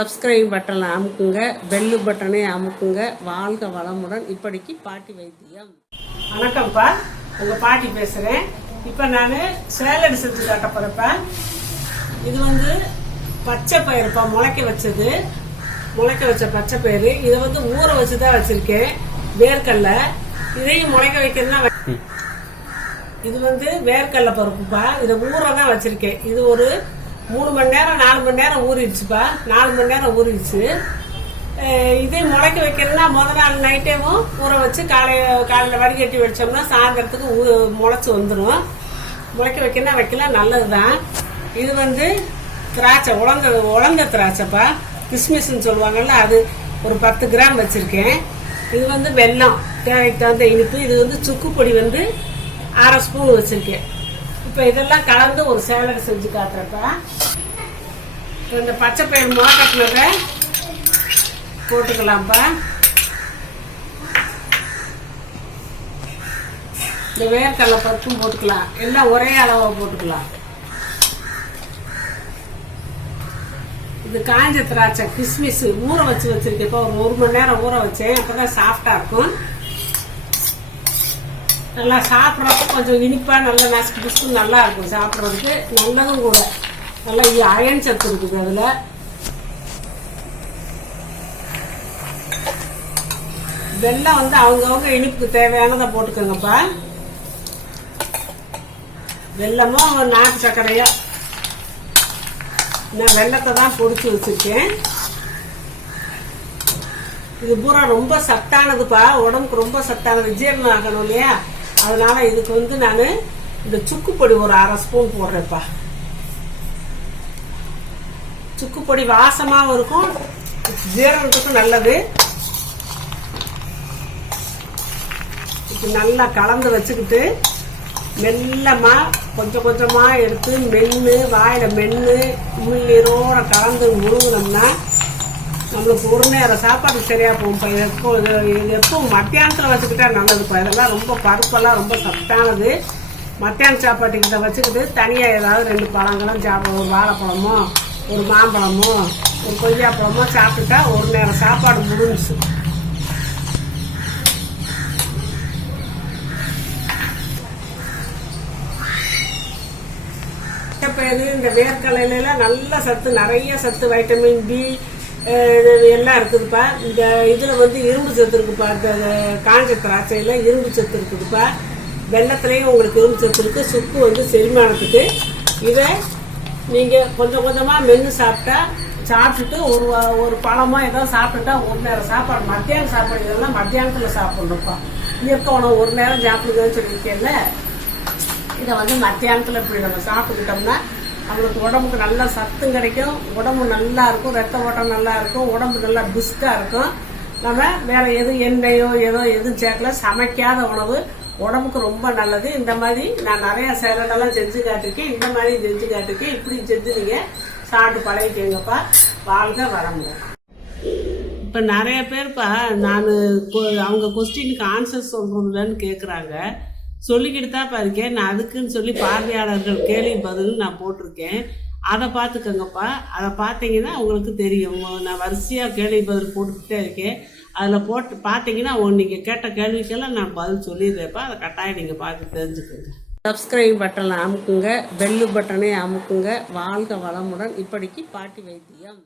Subscribe பட்டனை அமுக்குங்க, bell பட்டனை அமுக்குங்க. வாழ்க வளமுடன். இப்படிக்கு பாட்டி வைத்தியம். வணக்கம்ப்பா, உங்கள் பாட்டி பேசுகிறேன். இப்போ நான் சேலட் செஞ்சு காட்ட போகிறப்ப இது பச்சை பயிறுப்பா, முளைக்க வச்ச பச்சை பயிறு. இதை ஊற வச்சு தான் வச்சுருக்கேன், வேர்க்கடலை. இதையும் முளைக்க வைக்கிறதுனா இது வேர்க்கடலை பருப்புப்பா. இதை ஊற தான் வச்சுருக்கேன். இது ஒரு 3 மணி நேரம் 4 மணி நேரம் ஊறிடுச்சுப்பா. 4 மணி நேரம் ஊறிடுச்சு. இதே முளைக்க வைக்கிறதுனா முதல் நாள் நைட்டேவும் ஊற வச்சு காலையில் வடிகட்டி வச்சோம்னா சாயந்தரத்துக்கு முளைச்சி வந்துடும். முளைக்க வைக்கணும்னா வைக்கலாம், நல்லது தான். இது திராட்சை, உலர்ந்த திராட்சைப்பா, கிஸ்மிஸ்ன்னு சொல்லுவாங்கல்ல, அது ஒரு 10 கிராம் வச்சுருக்கேன். இது வெல்லம், தேவைக்கு தகுந்த இனிப்பு. இது சுக்கு பொடி 1/2 ஸ்பூன் வச்சுருக்கேன். இப்போ இதெல்லாம் கலந்து ஒரு சேலட் செஞ்சு காட்டுறப்ப இந்த பச்சை பயிர் முளைக்கட்டினதை போட்டுக்கலாம்ப்பா. இந்த வேர்க்கடலை பருப்பும் போட்டுக்கலாம், எல்லாம் ஒரே அளவாக போட்டுக்கலாம். இது காஞ்ச திராட்சை, கிஸ்மிஸ் ஊற வச்சிருக்கேன். இப்போ ஒரு 1 மணி நேரம் ஊற வச்சேன். அப்போதான் சாஃப்டா இருக்கும். நல்லா சாப்பிட்றப்ப கொஞ்சம் இனிப்பாக நல்லா நசுக்கு பிசுக்கு நல்லா இருக்கும். சாப்பிட்றதுக்கு நல்லதும் கூட. நல்லா அயன் சத்து இருக்குது அதில். வெல்லம் அவங்கவுங்க இனிப்புக்கு தேவையானதை போட்டுக்கோங்கப்பா. வெல்லமும் நாட்டு சர்க்கரையா, நான் வெல்லத்தை தான் பொடிச்சு வச்சிருக்கேன். இது பூரா ரொம்ப சத்தானதுப்பா, உடம்புக்கு ரொம்ப சத்தானது, ஜீரணம் ஆகணும் இல்லையா? அதனால இதுக்கு நான் இந்த சுக்கு பொடி ஒரு 1/2 ஸ்பூன் போடுறேன்ப்பா. சுக்கு பொடி வாசமாகவும் இருக்கும், ஜீரணத்துக்கும் நல்லது. இப்போ நல்லா கலந்து வச்சுக்கிட்டு மெல்லமா கொஞ்சம் கொஞ்சமா எடுத்து மென்று வாயில மென்று உமிழ்நீரோட கலந்து முழுங்கினோம்னா நம்மளுக்கு ஒரு நேரம் சாப்பாடு சரியா போகும். எப்பவும் மத்தியானத்தில் வச்சுக்கிட்டா நல்லதுப்பா. இதெல்லாம் ரொம்ப பருப்பெல்லாம் ரொம்ப சத்தானது. மத்தியான சாப்பாட்டுக்கு இதை வச்சுக்கிட்டு தனியாக ஏதாவது 2 பழங்களும் சாப்பிட, ஒரு வாழைப்பழமோ ஒரு மாம்பழமோ ஒரு கொய்யாப்பழமோ சாப்பிட்டுட்டா ஒரு நேரம் சாப்பாடு முடிஞ்சுச்சு. இந்த வேர்க்கடலையில நல்ல சத்து, நிறைய சத்து, வைட்டமின் பி எல்லாம் இருக்குதுப்பா. இந்த இதில் இரும்பு சத்து இருக்குப்பா. இந்த காஞ்ச திராட்சையில் இரும்பு சத்து இருக்குதுப்பா. வெள்ளத்துலேயும் உங்களுக்கு இரும்பு சத்து இருக்குது. சுக்கு செரிமானத்துக்கு. இதை நீங்கள் கொஞ்சம் கொஞ்சமாக மென்று சாப்பிட்டுட்டு ஒரு பழமாக ஏதோ சாப்பிட்டுட்டா ஒரு நேரம் சாப்பாடு, மத்தியானம் சாப்பாடு இதெல்லாம் மத்தியானத்தில் சாப்பிட்ணும்ப்பா. இயற்கை உணவு ஒரு நேரம் சாப்பிடுங்கன்னு சொல்லியிருக்கேன்ல, இதை மத்தியானத்தில் இப்படி நம்ம சாப்பிட்டுக்கிட்டோம்னா நம்மளுக்கு உடம்புக்கு நல்லா சத்தும் கிடைக்கும், உடம்பு நல்லா இருக்கும், ரத்த ஓட்டம் நல்லா இருக்கும், உடம்பு நல்லா பிஸ்கா இருக்கும். நம்ம வேற எண்ணெயோ எதுவும் சேர்க்கல, சமைக்காத உணவு உடம்புக்கு ரொம்ப நல்லது. இந்த மாதிரி நான் நிறைய சேலடெல்லாம் செஞ்சு காட்டிருக்கேன், இந்த மாதிரி செஞ்சு காட்டிருக்கேன். இப்படி செஞ்சு நீங்கள் சாப்பிட்டு பழகிக்கங்கப்பா. வாழ்க வளமுடன். இப்போ நிறைய பேர்ப்பா அவங்க கொஸ்டினுக்கு ஆன்சர் சொல்றதுலன்னு கேட்குறாங்க. சொல்லிக்கிட்டு தான் இருக்கேன். நான் அதுக்குன்னு சொல்லி பார்வையாளர்கள் கேள்வி பதில் நான் போட்டிருக்கேன். அதை பார்த்துக்கோங்கப்பா. அதை பார்த்தீங்கன்னா உங்களுக்கு தெரியும். நான் வரிசையாக கேள்வி பதில் போட்டுக்கிட்டே இருக்கேன். அதில் பார்த்தீங்கன்னா நீங்கள் கேட்ட கேள்விக்கெல்லாம் நான் பதில் சொல்லிடுறேன்ப்பா. அதை கட்டாயம் நீங்கள் பார்த்து தெரிஞ்சுக்கோங்க. சப்ஸ்கிரைப் பட்டனை அமுக்குங்க, பெல்லு பட்டனை அமுக்குங்க. வாழ்க வளமுடன். இப்படிக்கு பாட்டி வைத்தியம்.